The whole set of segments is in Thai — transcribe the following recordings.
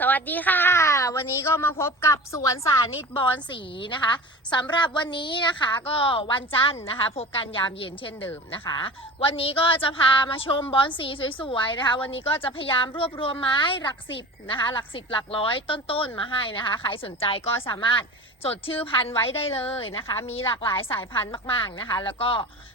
สวัสดีค่ะ วันนี้ก็มาพบกับสวนสานิตบอนสีนะคะสำหรับวันนี้นะคะก็วันจันทร์นะคะ พบกันยามเย็นเช่นเดิมนะคะ วันนี้ก็จะพามาชมบอนสีสวยๆนะคะ วันนี้ก็จะพยายามรวบรวมไม้หลักสิบนะคะ หลักสิบหลักร้อยต้นๆมาให้นะคะ ใครสนใจก็สามารถจดชื่อพันธุ์ไว้ได้เลยนะคะ มีหลากหลายสายพันธุ์มาก ๆนะคะ แล้วก็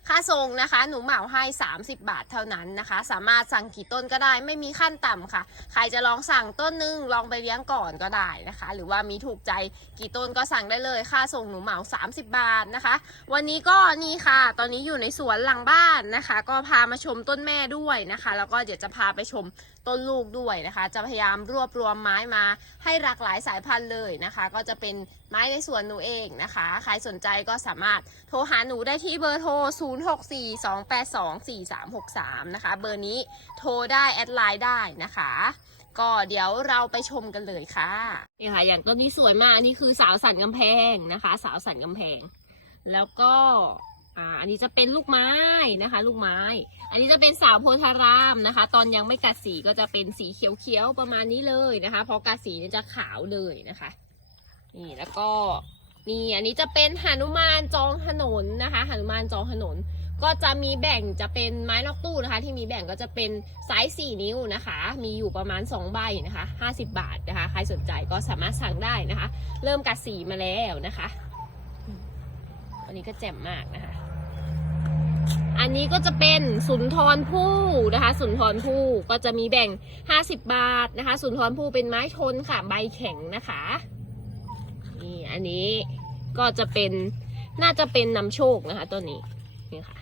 ค่าส่งนะคะ หนูเหมาให้ 30 บาทเท่านั้นนะคะ สามารถสั่งกี่ต้นก็ได้ไม่มีขั้นต่ำค่ะ ใครจะลองสั่งต้นนึงลองไปเลี้ยงก่อนก็ได้นะคะ หรือว่ามีถูกใจกี่ต้นก็สั่งได้เลย ค่าส่งหนูเหมา 30 บาทนะคะ วันนี้ก็นี่ค่ะ ตอนนี้อยู่ในสวนหลังบ้านนะคะ ก็พามาชมต้นแม่ด้วยนะคะ แล้วก็เดี๋ยวจะพาไปชมต้นลูกด้วยนะคะ จะพยายามรวบรวมไม้มาให้หลากหลายสายพันธุ์เลยนะคะ ก็จะเป็น ไม้ในสวนหนูเองนะคะ ใครสนใจก็สามารถโทรหาหนูได้ที่เบอร์โทร 0642824363 นะคะ เบอร์นี้โทรได้แอดไลน์ได้นะคะ ก็เดี๋ยวเราไปชมกันเลยค่ะนี่ค่ะ อย่างต้นนี้สวยมากนนี้คือสาวสันกำแพงนะคะ สาวสันกำแพง แล้วก็อ่าอันนี้จะเป็นลูกไม้นะคะ ลูกไม้ อันนี้จะเป็นสาวโพธารามนะคะ ตอนยังไม่กัดสีก็จะเป็นสีเขียวๆประมาณนี้เลยนะคะ พอกัดสีจะขาวเลยนะคะ นี่แล้วก็นี่อันนี้จะเป็นหนุมานจองถนนนะคะหนุมานจองถนน ก็จะมีแบ่งจะเป็นไม้นอกตู้นะคะ ที่มีแบ่งก็จะเป็นไซส์4นิ้วนะคะ มีอยู่ประมาณ2ใบนะคะ50 บาทนะคะ ใครสนใจก็สามารถสั่งได้นะคะ เริ่มกัดสีมาแล้วนะคะอันนี้ก็แจ่มมากนะคะ อันนี้ก็จะเป็นสุนทรภู่นะคะ สุนทรภู่ก็จะมีแบ่ง 50 บาทนะคะ สุนทรภู่เป็นไม้ทนค่ะใบแข็งนะคะ นี่อันนี้ก็จะเป็นน่าจะเป็นนำโชคนะคะตัวนี้นี่ค่ะ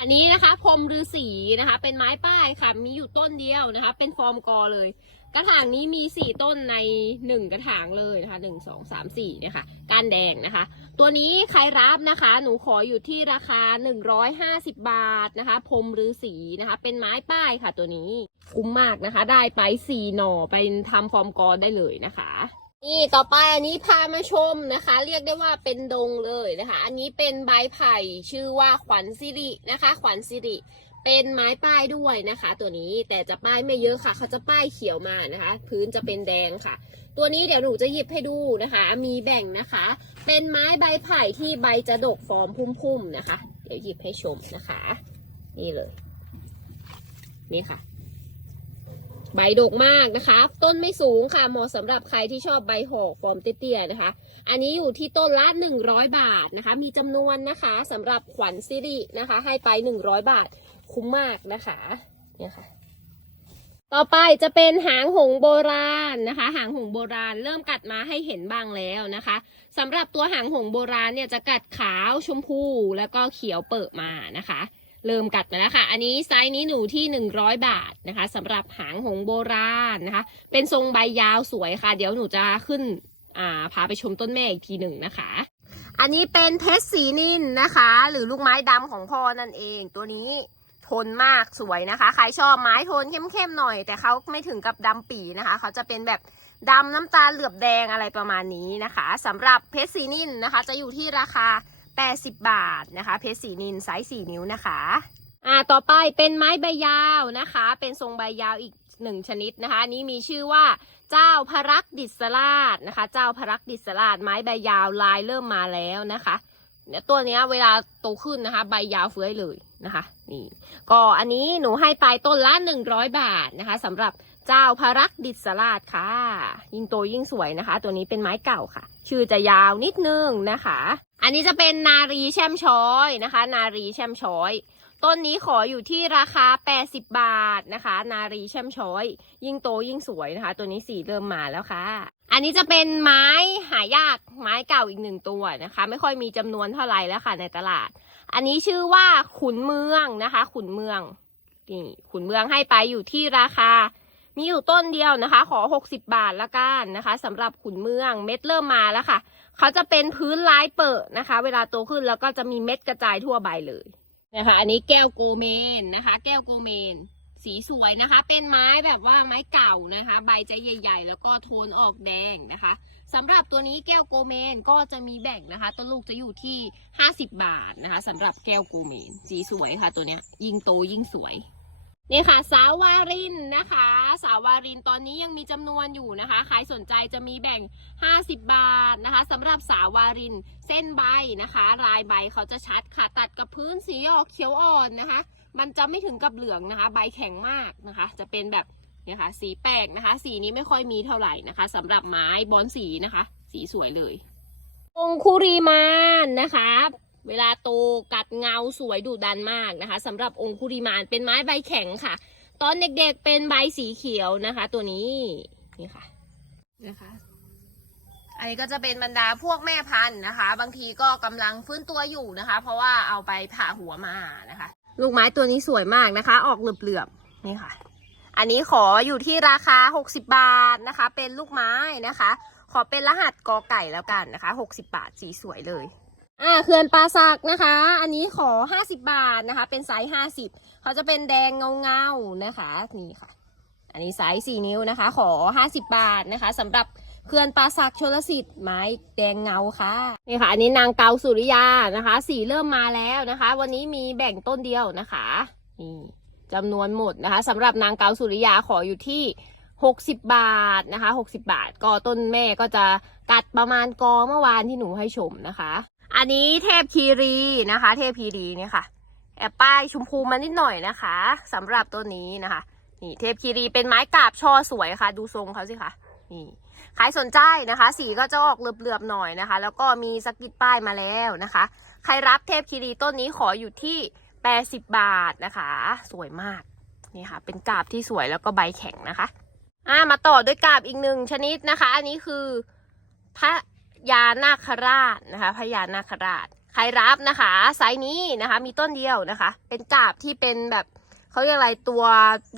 อันนี้นะคะพรมฤาษีนะคะ เป็นไม้ป้ายค่ะ มีอยู่ต้นเดียวนะคะ เป็นฟอร์มกอเลย กระถางนี้มีสี่ต้นในหนึ่งกระถางเลยนะคะหนึ่งสองสามสี่เนี่ยค่ะก้านแดงนะคะ ตัวนี้ใครรับนะคะ หนูขออยู่ที่ราคา150บาทนะคะ พรมฤาษีนะคะ เป็นไม้ป้ายค่ะ ตัวนี้คุ้มมากนะคะ ได้ไปสี่หน่อไปทำฟอร์มกอได้เลยนะคะ นี่ต่อไปอันนี้พามาชมนะคะ เรียกได้ว่าเป็นดงเลยนะคะ อันนี้เป็นใบไผ่ชื่อว่าขวัญสิรินะคะ ขวัญสิริเป็นไม้ป้ายด้วยนะคะ ตัวนี้แต่จะป้ายไม่เยอะค่ะ เขาจะป้ายเขียวมานะคะ พื้นจะเป็นแดงค่ะ ตัวนี้เดี๋ยวหนูจะหยิบให้ดูนะคะ มีแบ่งนะคะ เป็นไม้ใบไผ่ที่ใบจะดกฟอร์มพุ่มๆนะคะ เดี๋ยวหยิบให้ชมนะคะ นี่เลย นี่ค่ะ ใบดกมากนะคะ ต้นไม่สูงค่ะเหมาะสำหรับใครที่ชอบใบหอกฟอร์มเตี้ยๆนะคะ อันนี้อยู่ที่ต้นละ 100 บาทนะคะ มีจำนวนนะคะสำหรับขวัญซิรินะคะ ให้ไป 100 บาทคุ้มมากนะคะเนี่ยค่ะ ต่อไปจะเป็นหางหงโบราณนะคะ หางหงโบราณเริ่มกัดมาให้เห็นบ้างแล้วนะคะสำหรับตัวหางหงโบราณเนี่ยจะกัดขาวชมพูแล้วก็เขียวเปิดมานะคะ เริ่มกัดมาแล้วค่ะ อันนี้ไซส์นี้หนูที่ 100 บาทนะคะสำหรับหางหงโบราณนะคะ เป็นทรงใบยาวสวยค่ะ เดี๋ยวหนูจะขึ้นาพาไปชมต้นแม่อีกทีหนึ่งนะคะ อันนี้เป็นเพชรสีนินนะคะ หรือลูกไม้ดำของพ่อนั่นเอง ตัวนี้ทนมากสวยนะคะ ใครชอบไม้โทนเข้มๆหน่อย แต่เขาไม่ถึงกับดำปีนะคะ เขาจะเป็นแบบดำน้ำตาลเหลือบแดงอะไรประมาณนี้นะคะสำหรับเพชรสีนินนะคะ จะอยู่ที่ราคา 80 บาทนะคะ เพชรสีนินไซส์4นิ้วนะคะอ่าต่อไปเป็นไม้ใบยาวนะคะ เป็นทรงใบยาวอีกหนึ่งชนิดนะคะนี้มีชื่อว่าเจ้าพระรักดิษราชนะคะ เจ้าพระรักดิษราชไม้ใบยาวลายเริ่มมาแล้วนะคะเนี่ยตัวนี้เวลาโตขึ้นนะคะ ใบยาวเฟื้อยเลยนะคะนี่ก็อันนี้หนูให้ไปต้นละหนึ่งร้อยบาทนะคะสำหรับเจ้าพระรักดิษราชค่ะ ยิ่งโตยิ่งสวยนะคะ ตัวนี้เป็นไม้เก่าค่ะ ชื่อจะยาวนิดนึงนะคะ อันนี้จะเป็นนารีแช่มช้อยนะคะ นารีแช่มช้อย ต้นนี้ขออยู่ที่ราคา 80 บาทนะคะ นารีแช่มช้อย ยิ่งโตยิ่งสวยนะคะ ตัวนี้สีเริ่มมาแล้วค่ะ อันนี้จะเป็นไม้หายากไม้เก่าอีกหนึ่งตัวนะคะ ไม่ค่อยมีจำนวนเท่าไหร่แล้วค่ะในตลาด อันนี้ชื่อว่าขุนเมืองนะคะ ขุนเมืองนี่ขุนเมืองให้ไปอยู่ที่ราคามีอยู่ต้นเดียวนะคะ ขอ 60 บาทละกันนะคะสำหรับขุนเมืองเม็ดเริ่มมาแล้วค่ะ เขาจะเป็นพื้นลายเปิดนะคะ เวลาโตขึ้นแล้วก็จะมีเม็ดกระจายทั่วใบเลยนะคะ อันนี้แก้วโกเมนนะคะ แก้วโกเมน สีสวยนะคะ เป็นไม้แบบว่าไม้เก่านะคะ ใบจะใหญ่ ๆ แล้วก็โทนออกแดงนะคะสำหรับตัวนี้แก้วโกเมนก็จะมีแบ่งนะคะ ต้นลูกจะอยู่ที่ 50 บาทนะคะสำหรับแก้วโกเมน สีสวยค่ะตัวเนี้ยยิ่งโตยิ่งสวย นี่ค่ะ สาวารินนะคะ สาวารินตอนนี้ยังมีจำนวนอยู่นะคะ ใครสนใจจะมีแบ่ง 50 บาทนะคะสำหรับสาวารินเส้นใบนะคะ ลายใบเขาจะชัดค่ะ ตัดกับพื้นสีออกเขียวอ่อนนะคะ มันจะไม่ถึงกับเหลืองนะคะ ใบแข็งมากนะคะ จะเป็นแบบเนี่ยค่ะสีแปลกนะคะ สีนี้ไม่ค่อยมีเท่าไหร่นะคะสำหรับไม้บอนสีนะคะ สีสวยเลยองคุรีมานนะคะ เวลาโตกัดเงาสวยดุดันมากนะคะสำหรับองคุริมานเป็นไม้ใบแข็งค่ะ ตอนเด็กๆเป็นใบสีเขียวนะคะ ตัวนี้นี่ค่ะนะคะอันนี้ก็จะเป็นบรรดาพวกแม่พันธุ์นะคะ บางทีก็กำลังฟื้นตัวอยู่นะคะ เพราะว่าเอาไปผ่าหัวมานะคะ ลูกไม้ตัวนี้สวยมากนะคะ ออกเหลือบๆนี่ค่ะ อันนี้ขออยู่ที่ราคา 60 บาทนะคะ เป็นลูกไม้นะคะ ขอเป็นรหัสกอไก่แล้วกันนะคะ 60 บาทสีสวยเลย อ่าเขื่อนป่าสักนะคะ อันนี้ขอ 50 บาทนะคะ เป็นไซส์50 เขาจะเป็นแดงเงาเงาๆนะคะนี่ค่ะ อันนี้ไซส์4นิ้วนะคะ ขอ 50 บาทนะคะสำหรับเขื่อนป่าสักชลสิทธิ์ไม้แดงเงาค่ะนี่ค่ะอันนี้นางเกาสุริยานะคะ สีเริ่มมาแล้วนะคะ วันนี้มีแบ่งต้นเดียวนะคะนี่จำนวนหมดนะคะสำหรับนางเกาสุริยาขออยู่ที่ 60 บาทนะคะ 60 บาท ก็ต้นแม่ก็จะกัดประมาณกอเมื่อวานที่หนูให้ชมนะคะ อันนี้เทพคีรีนะคะ เทพคีรีเนี่ยค่ะ แอบป้ายชมพูมานิดหน่อยนะคะสำหรับตัวนี้นะคะ นี่เทพคีรีเป็นไม้กาบช่อสวยค่ะ ดูทรงเขาสิคะนี่ใครสนใจนะคะ สีก็จะออกเหลือบๆหน่อยนะคะ แล้วก็มีสกกิดป้ายมาแล้วนะคะ ใครรับเทพคีรีต้นนี้ขออยู่ที่ 80 บาทนะคะ สวยมากนี่ค่ะ เป็นกาบที่สวยแล้วก็ใบแข็งนะคะอ่ามาต่อด้วยกาบอีกหนึ่งชนิดนะคะ อันนี้คือพระ ยานาคราชนะคะพระยานาคราชใครรับนะคะไซส์นี้นะคะ มีต้นเดียวนะคะ เป็นกาบที่เป็นแบบเขาเรียกอะไรตัว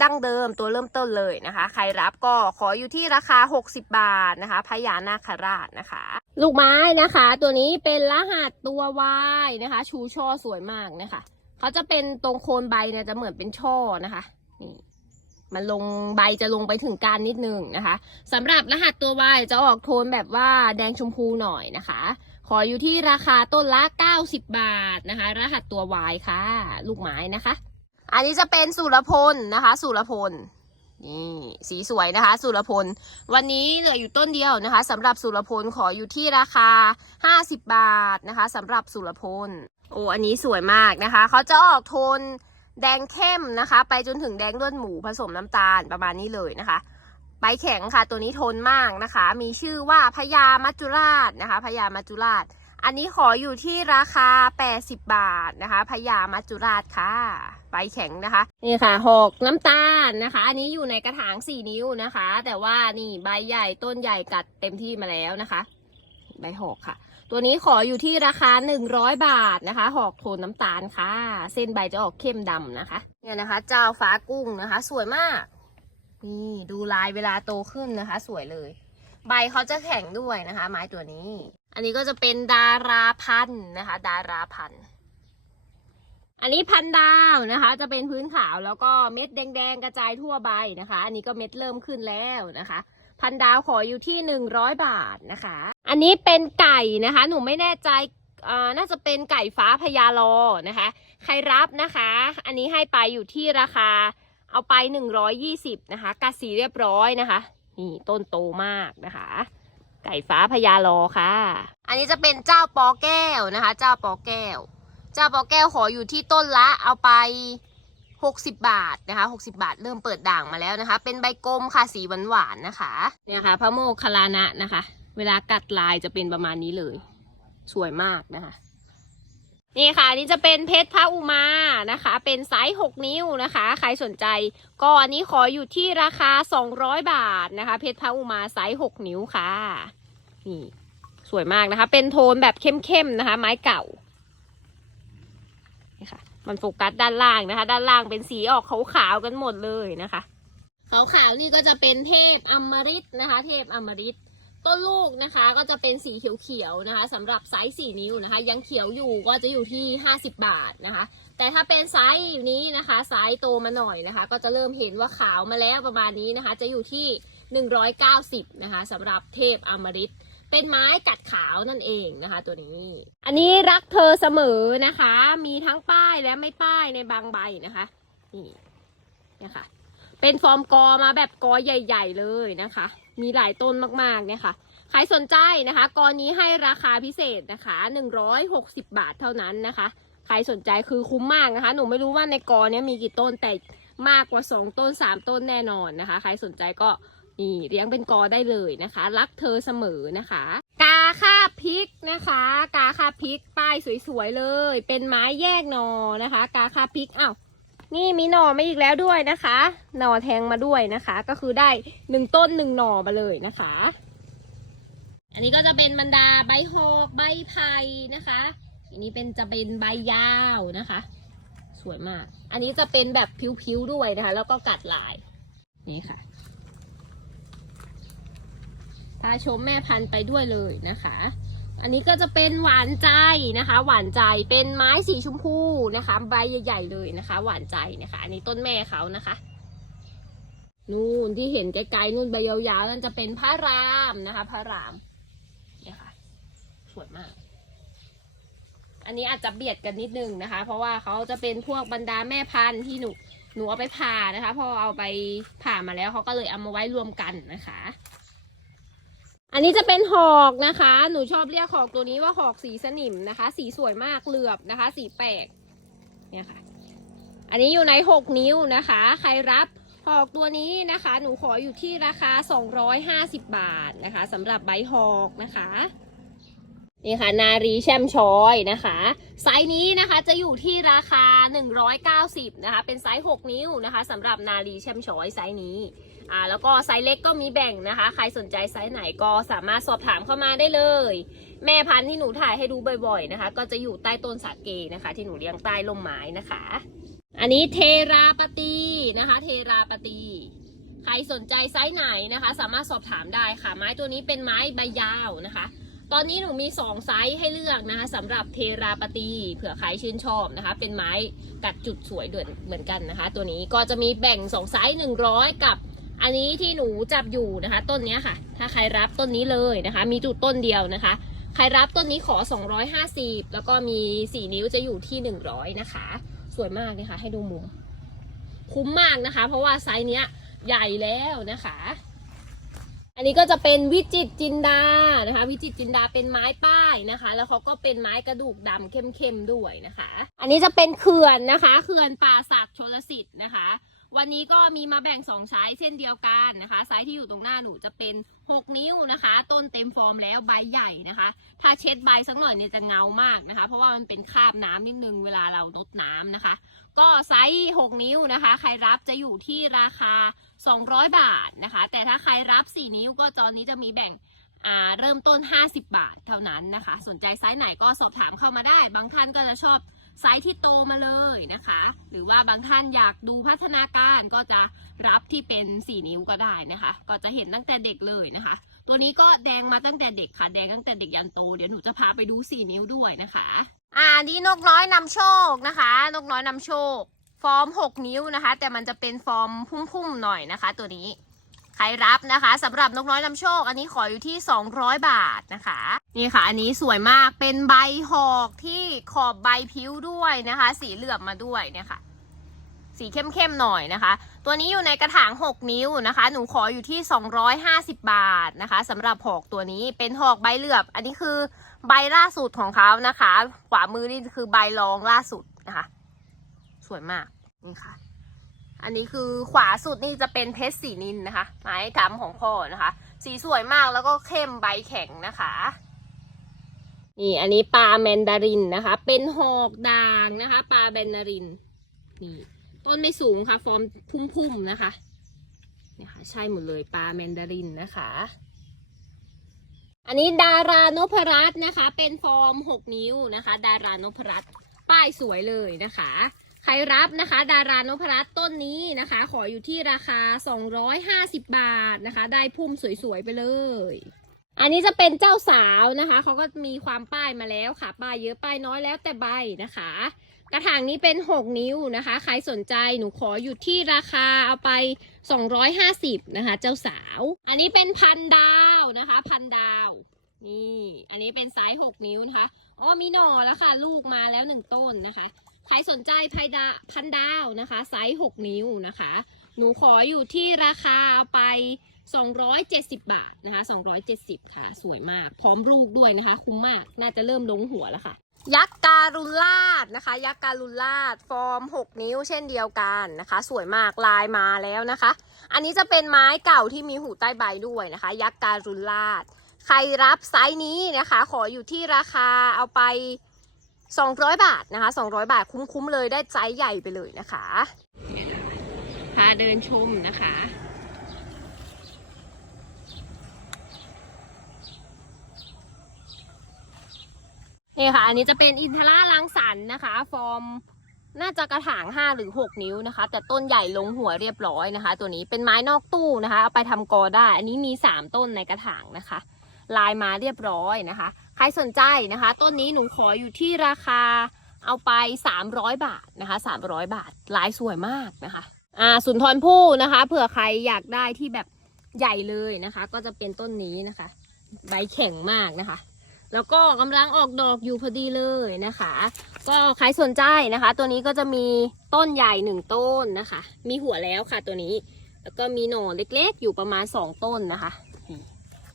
ดั้งเดิมตัวเริ่มต้นเลยนะคะ ใครรับก็ขออยู่ที่ราคา 60 บาทนะคะพระยานาคราชนะคะ ลูกไม้นะคะ ตัวนี้เป็นรหัสตัววายนะคะ ชูช่อสวยมากนะคะเขาจะเป็นตรงโคนใบเนี่ยจะเหมือนเป็นช่อนะคะนี่ มันลงใบจะลงไปถึงการนิดนึงนะคะสำหรับรหัสตัว Y จะออกโทนแบบว่าแดงชมพูหน่อยนะคะ ขออยู่ที่ราคาต้นละ 90 บาทนะคะ รหัสตัว Y ค่ะ ลูกไม้นะคะ อันนี้จะเป็นสุรพลนะคะ สุรพลนี่สีสวยนะคะ สุรพล วันนี้เหลืออยู่ต้นเดียวนะคะสำหรับสุรพลขออยู่ที่ราคา 50 บาทนะคะสำหรับสุรพลโอ้อันนี้สวยมากนะคะ เขาจะออกโทน แดงเข้มนะคะ ไปจนถึงแดงเลือดหมูผสมน้ำตาลประมาณนี้เลยนะคะ ใบแข็งค่ะตัวนี้ทนมากนะคะ มีชื่อว่าพญามัจจุราชนะคะพญามัจจุราช อันนี้ขออยู่ที่ราคา 80 บาทนะคะพญามัจจุราชค่ะใบแข็งนะคะนี่ค่ะหอกน้ำตาลนะคะ อันนี้อยู่ในกระถาง 4 นิ้วนะคะ แต่ว่านี่ใบใหญ่ต้นใหญ่กัดเต็มที่มาแล้วนะคะ ใบหอกค่ะ ตัวนี้ขออยู่ที่ราคา 100 บาทนะคะ หอกโทนน้ำตาลค่ะ เส้นใบจะออกเข้มดำนะคะ เนี่ยนะคะ เจ้าฟ้ากุ้งนะคะ สวยมาก นี่ดูลายเวลาโตขึ้นนะคะ สวยเลย ใบเขาจะแข็งด้วยนะคะ ไม้ตัวนี้ อันนี้ก็จะเป็นดาราพันธ์นะคะ ดาราพันธ์อันนี้พันดาวนะคะ จะเป็นพื้นขาวแล้วก็เม็ดแดงๆกระจายทั่วใบนะคะ อันนี้ก็เม็ดเริ่มขึ้นแล้วนะคะ พันดาวขออยู่ที่หนึ่งร้อยบาทนะคะ อันนี้เป็นไก่นะคะ หนูไม่แน่ใจอ่าน่าจะเป็นไก่ฟ้าพญาลอนะคะ ใครรับนะคะ อันนี้ให้ไปอยู่ที่ราคาเอาไปหนึ่งร้อยยี่สิบนะคะกัดสีเรียบร้อยนะคะ นี่ต้นโตมากนะคะ ไก่ฟ้าพญาลอค่ะ อันนี้จะเป็นเจ้าปอแก้วนะคะ เจ้าปอแก้ว เจ้าปอแก้วขออยู่ที่ต้นละเอาไป 60 บาทนะคะ 60 บาทเริ่มเปิดด่างมาแล้วนะคะ เป็นใบกลมค่ะสีหวานๆนะคะ เนี่ยค่ะพระโมคคัลลานะนะคะ เวลากัดลายจะเป็นประมาณนี้เลย สวยมากนะคะ นี่ค่ะนี่จะเป็นเพชรพระอุมานะคะ เป็นไซส์ 6 นิ้วนะคะ ใครสนใจก็อันนี้ขออยู่ที่ราคา 200 บาทนะคะ เพชรพระอุมาไซส์ 6 นิ้วค่ะ นี่สวยมากนะคะ เป็นโทนแบบเข้มๆนะคะ ไม้เก่า มันโฟกัสด้านล่างนะคะ ด้านล่างเป็นสีออกขาวๆกันหมดเลยนะคะขาวๆนี่ก็จะเป็นเทพอมฤตนะคะ เทพอมฤตต้นลูกนะคะก็จะเป็นสีเขียวๆนะคะสำหรับไซส์4นิ้วนะคะ ยังเขียวอยู่ก็จะอยู่ที่ 50 บาทนะคะ แต่ถ้าเป็นไซส์นี้นะคะไซส์โตมาหน่อยนะคะ ก็จะเริ่มเห็นว่าขาวมาแล้วประมาณนี้นะคะ จะอยู่ที่ 190นะคะสำหรับเทพอมฤต เป็นไม้กัดขาวนั่นเองนะคะ ตัวนี้ อันนี้รักเธอเสมอนะคะ มีทั้งป้ายและไม่ป้ายในบางใบนะคะ นี่เนี่ยค่ะ เป็นฟอร์มกอมาแบบกอใหญ่ ๆ เลยนะคะ มีหลายต้นมากๆเนี่ยค่ะ ใครสนใจนะคะ กอนี้ให้ราคาพิเศษนะคะ 160 บาทเท่านั้นนะคะ ใครสนใจคือคุ้มมากนะคะ หนูไม่รู้ว่าในกอเนี้ยมีกี่ต้นแต่มากกว่า 2 ต้น 3 ต้นแน่นอนนะคะ ใครสนใจก็ นี่เลี้ยงเป็นกอได้เลยนะคะ รักเธอเสมอนะคะ กาคาพริกนะคะ กาคาพริกป้ายสวยๆเลย เป็นไม้แยกหนอนะคะ กาคาพริกอ้าวนี่มีหน่อมาอีกแล้วด้วยนะคะหน่อแทงมาด้วยนะคะ ก็คือได้หนึ่งต้นหนึ่งหน่อมาเลยนะคะ อันนี้ก็จะเป็นบรรดาใบหอกใบไผ่นะคะ อันนี้เป็นจะเป็นใบยาวนะคะ สวยมาก อันนี้จะเป็นแบบผิวๆด้วยนะคะ แล้วก็กัดลายนี่ค่ะ พาชมแม่พันธุ์ไปด้วยเลยนะคะ อันนี้ก็จะเป็นหวานใจนะคะ หวานใจเป็นไม้สีชมพูนะคะ ใบใหญ่ ๆ เลยนะคะ หวานใจนะคะ อันนี้ต้นแม่เขานะคะนู่นที่เห็นไกลๆนู่นใบยาวๆนั่นจะเป็นพระรามนะคะพระรามเนี่ยค่ะสวยมาก อันนี้อาจจะเบียดกันนิดนึงนะคะ เพราะว่าเขาจะเป็นพวกบรรดาแม่พันธุ์ที่หนูหนูเอาไปผ่านะคะ พอเอาไปผ่ามาแล้วเขาก็เลยเอามาไว้รวมกันนะคะ อันนี้จะเป็นหอกนะคะ หนูชอบเรียกหอกตัวนี้ว่าหอกสีสนิมนะคะ สีสวยมากเหลือบนะคะ สีแปลกเนี่ยค่ะ อันนี้อยู่ใน 6 นิ้วนะคะ ใครรับหอกตัวนี้นะคะ หนูขออยู่ที่ราคา 250 บาทนะคะสำหรับใบหอกนะคะ นี่ค่ะ นารีแชมชอยนะคะ ไซส์นี้นะคะจะอยู่ที่ราคา 190 นะคะ เป็นไซส์ 6 นิ้วนะคะสำหรับนารีแชมชอยไซส์นี้อ่าแล้วก็ไซส์เล็กก็มีแบ่งนะคะ ใครสนใจไซส์ไหนก็สามารถสอบถามเข้ามาได้เลย แม่พันธุ์ที่หนูถ่ายให้ดูบ่อยๆนะคะ ก็จะอยู่ใต้ต้นสาเกนะคะ ที่หนูเลี้ยงใต้ร่มไม้นะคะ อันนี้เทราปตีนะคะ เทราปตีใครสนใจไซส์ไหนนะคะ สามารถสอบถามได้ค่ะ ไม้ตัวนี้เป็นไม้ใบยาวนะคะ ตอนนี้หนูมี 2 ไซส์ให้เลือกนะคะสำหรับเทราปตีเผื่อใครชื่นชอบนะคะ เป็นไม้กัดจุดสวยเด้วยเหมือนกันนะคะ ตัวนี้ก็จะมีแบ่ง 2 ไซส์ 100 กับ อันนี้ที่หนูจับอยู่นะคะ ต้นนี้ค่ะ ถ้าใครรับต้นนี้เลยนะคะ มีจุดต้นเดียวนะคะ ใครรับต้นนี้ขอ 250 แล้วก็มี 4 นิ้วจะอยู่ที่ 100 นะคะ สวยมากเลยค่ะ ให้ดูมุม คุ้มมากนะคะ เพราะว่าไซส์เนี้ยใหญ่แล้วนะคะ อันนี้ก็จะเป็นวิจิตจินดานะคะ วิจิตจินดาเป็นไม้ป้ายนะคะ แล้วเขาก็เป็นไม้กระดูกดำเข้มๆด้วยนะคะ อันนี้จะเป็นเขื่อนนะคะเขื่อนป่าศักดิ์ชลสิทธิ์นะคะ วันนี้ก็มีมาแบ่งสองไซส์เช่นเดียวกันนะคะไซส์ที่อยู่ตรงหน้าหนูจะเป็น 6 นิ้วนะคะ ต้นเต็มฟอร์มแล้วใบใหญ่นะคะ ถ้าเช็ดใบสักหน่อยเนี่ยจะเงามากนะคะ เพราะว่ามันเป็นคราบน้ำนิดนึงเวลาเราลดน้ำนะคะ ก็ไซส์6 นิ้วนะคะ ใครรับจะอยู่ที่ราคา 200 บาทนะคะ แต่ถ้าใครรับ 4 นิ้วก็ตอนี้จะมีแบ่งเริ่มต้น 50 บาทเท่านั้นนะคะ สนใจไซส์ไหนก็สอบถามเข้ามาได้ บางท่านก็จะชอบไซส์ที่โตมาเลยนะคะ หรือว่าบางท่านอยากดูพัฒนาการก็จะรับที่เป็น 4 นิ้วก็ได้นะคะ ก็จะเห็นตั้งแต่เด็กเลยนะคะ ตัวนี้ก็แดงมาตั้งแต่เด็กค่ะ แดงตั้งแต่เด็กยันโต เดี๋ยวหนูจะพาไปดู 4 นิ้วด้วยนะคะ อ่านี่นกน้อยนำโชคนะคะ นกน้อยนำโชค ฟอร์ม6นิ้วนะคะ แต่มันจะเป็นฟอร์มพุ่มๆหน่อยนะคะ ตัวนี้ใครรับนะคะสำหรับนกน้อยนำโชค อันนี้ขออยู่ที่ 200 บาทนะคะ นี่ค่ะ อันนี้สวยมากเป็นใบหอกที่ขอบใบพิ้วด้วยนะคะ สีเหลือบมาด้วยเนี่ยค่ะ สีเข้มๆหน่อยนะคะ ตัวนี้อยู่ในกระถาง 6 นิ้วนะคะ หนูขออยู่ที่ 250 บาทนะคะสำหรับหอกตัวนี้เป็นหอกใบเหลือบ อันนี้คือ ใบล่าสุดของเขานะคะ ขวามือนี่คือใบรองล่าสุดนะคะ สวยมากนี่ค่ะ อันนี้คือขวาสุดนี่จะเป็นเพชรสีนินนะคะไม้กำของพ่อนะคะ สีสวยมากแล้วก็เข้มใบแข็งนะคะนี่อันนี้ปลาแมนดารินนะคะ เป็นหอกด่างนะคะปลาแมนดารินนี่ต้นไม่สูงค่ะ ฟอร์มพุ่มๆนะคะนี่ค่ะใช่หมดเลยปลาแมนดารินนะคะ อันนี้ดารานพรัตน์นะคะ เป็นฟอร์ม 6 นิ้วนะคะ ดารานพรัตน์ป้ายสวยเลยนะคะ ใครรับนะคะ ดารานพรัตน์ต้นนี้นะคะ ขออยู่ที่ราคา 250 บาทนะคะ ได้พุ่มสวยๆไปเลย อันนี้จะเป็นเจ้าสาวนะคะเขาก็มีความป้ายมาแล้วค่ะ ป้ายเยอะป้ายน้อยแล้วแต่ใบนะคะ กระถางนี้เป็น 6 นิ้วนะคะ ใครสนใจหนูขออยู่ที่ราคาเอาไป 250นะคะ เจ้าสาว อันนี้เป็นพันดาว นะคะ พันดาว นี่ อันนี้เป็นไซส์6นิ้วนะคะอ๋อมีหน่อแล้วค่ะ ลูกมาแล้วหนึ่งต้นนะคะใครสนใจไพดาพันดาวนะคะ ไซส์6นิ้วนะคะ หนูขออยู่ที่ราคาเอาไป 270 บาทนะคะ 270 ค่ะ สวยมาก พร้อมลูกด้วยนะคะ คุ้มมาก น่าจะเริ่มลงหัวแล้วค่ะ ยักษ์การุลาดนะคะ ยักษ์การุลาดฟอร์ม 6 นิ้วเช่นเดียวกันนะคะ สวยมากลายมาแล้วนะคะ อันนี้จะเป็นไม้เก่าที่มีหูใต้ใบด้วยนะคะ ยักษ์การุลาดใครรับไซส์นี้นะคะ ขออยู่ที่ราคาเอาไป 200 บาทนะคะ 200 บาทคุ้มๆเลยได้ไซส์ใหญ่ไปเลยนะคะพาเดินชมนะคะ นี่ค่ะ อันนี้จะเป็นอินทราลังสรรค์นะคะ ฟอร์มน่าจะกระถาง 5 หรือ 6 นิ้วนะคะ แต่ต้นใหญ่ลงหัวเรียบร้อยนะคะ ตัวนี้เป็นไม้นอกตู้นะคะ เอาไปทำกอได้ อันนี้มี 3 ต้นในกระถางนะคะ ลายมาเรียบร้อยนะคะ ใครสนใจนะคะ ต้นนี้หนูขออยู่ที่ราคาเอาไป 300 บาทนะคะ 300 บาท ลายสวยมากนะคะ อ่าสุนทรภู่นะคะ เผื่อใครอยากได้ที่แบบใหญ่เลยนะคะ ก็จะเป็นต้นนี้นะคะ ใบแข็งมากนะคะ แล้วก็กำลังออกดอกอยู่พอดีเลยนะคะ ก็ใครสนใจนะคะ ตัวนี้ก็จะมีต้นใหญ่หนึ่งต้นนะคะ มีหัวแล้วค่ะตัวนี้ แล้วก็มีหน่อเล็กๆ อยู่ประมาณสองต้นนะคะ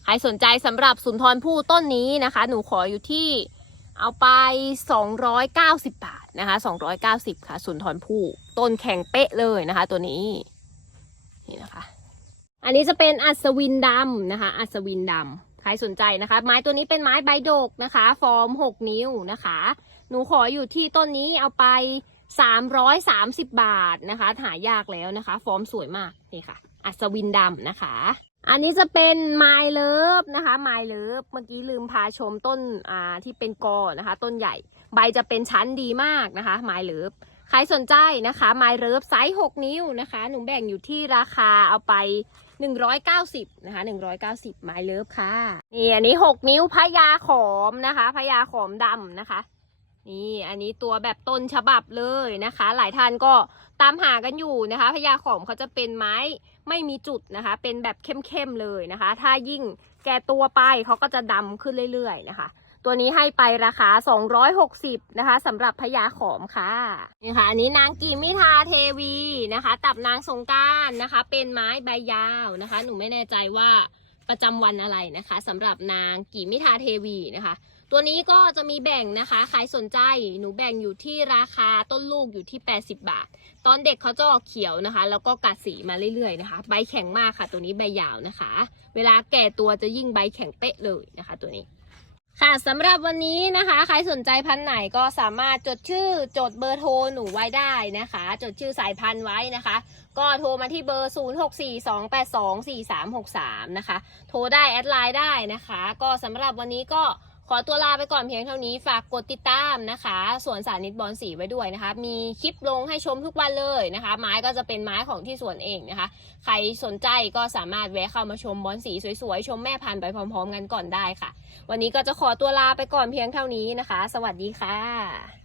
ใครสนใจสำหรับสุนทรภู่ต้นนี้นะคะ หนูขออยู่ที่เอาไป 290 บาทนะคะ 290 ค่ะ สุนทรภู่ต้นแข็งเป๊ะเลยนะคะ ตัวนี้ นี่นะคะ อันนี้จะเป็นอัศวินดำนะคะ อัศวินดำ ใครสนใจนะคะ ไม้ตัวนี้เป็นไม้ใบดกนะคะ ฟอร์ม 6 นิ้วนะคะ หนูขออยู่ที่ต้นนี้เอาไป 330 บาทนะคะหายากแล้วนะคะ ฟอร์มสวยมากนี่ค่ะ อัศวินดำนะคะ อันนี้จะเป็นไมเลิฟนะคะไมเลิฟเมื่อกี้ลืมพาชมต้นอ่าที่เป็นกอนะคะ ต้นใหญ่ ใบจะเป็นชั้นดีมากนะคะ ไมเลิฟใครสนใจนะคะไมเลิฟไซส์ 6 นิ้วนะคะ หนูแบ่งอยู่ที่ราคาเอาไป 190นะคะ190ไมเลิฟค่ะนี่อันนี้6นิ้วพญาขอมนะคะพญาขอมดำนะคะ นี่อันนี้ตัวแบบต้นฉบับเลยนะคะ หลายท่านก็ตามหากันอยู่นะคะพญาขอมเขาจะเป็นไม้ไม่มีจุดนะคะ เป็นแบบเข้มๆเลยนะคะ ถ้ายิ่งแก่ตัวไปเขาก็จะดำขึ้นเรื่อยๆนะคะ ตัวนี้ให้ไปราคา 260 นะคะสำหรับพญาขอมค่ะนี่ค่ะ อันนี้นางกีมิทาเทวีนะคะ ตับนางสงการนะคะ เป็นไม้ใบยาวนะคะ หนูไม่แน่ใจว่าประจำวันอะไรนะคะสำหรับนางกีมิทาเทวีนะคะ ตัวนี้ก็จะมีแบ่งนะคะ ใครสนใจหนูแบ่งอยู่ที่ราคาต้นลูกอยู่ที่ 80 บาท ตอนเด็กเขาจะออกเขียวนะคะ แล้วก็กัดสีมาเรื่อยๆนะคะ ใบแข็งมากค่ะ ตัวนี้ใบยาวนะคะ เวลาแก่ตัวจะยิ่งใบแข็งเป๊ะเลยนะคะ ตัวนี้ ค่ะสำหรับวันนี้นะคะ ใครสนใจพันธุ์ไหนก็สามารถจดชื่อจดเบอร์โทรหนูไว้ได้นะคะ จดชื่อสายพันธุ์ไว้นะคะ ก็โทรมาที่เบอร์ 0642824363 นะคะ โทรได้แอดไลน์ได้นะคะ ก็สำหรับวันนี้ก็ ขอตัวลาไปก่อนเพียงเท่านี้ฝากกดติดตามนะคะสวนสานิตบอลสีไว้ด้วยนะคะ มีคลิปลงให้ชมทุกวันเลยนะคะ ไม้ก็จะเป็นไม้ของที่สวนเองนะคะ ใครสนใจก็สามารถแวะเข้ามาชมบอลสีสวยๆ ชมแม่พันธุ์ไปพร้อม ๆ กันก่อนได้ค่ะ วันนี้ก็จะขอตัวลาไปก่อนเพียงเท่านี้นะคะ สวัสดีค่ะ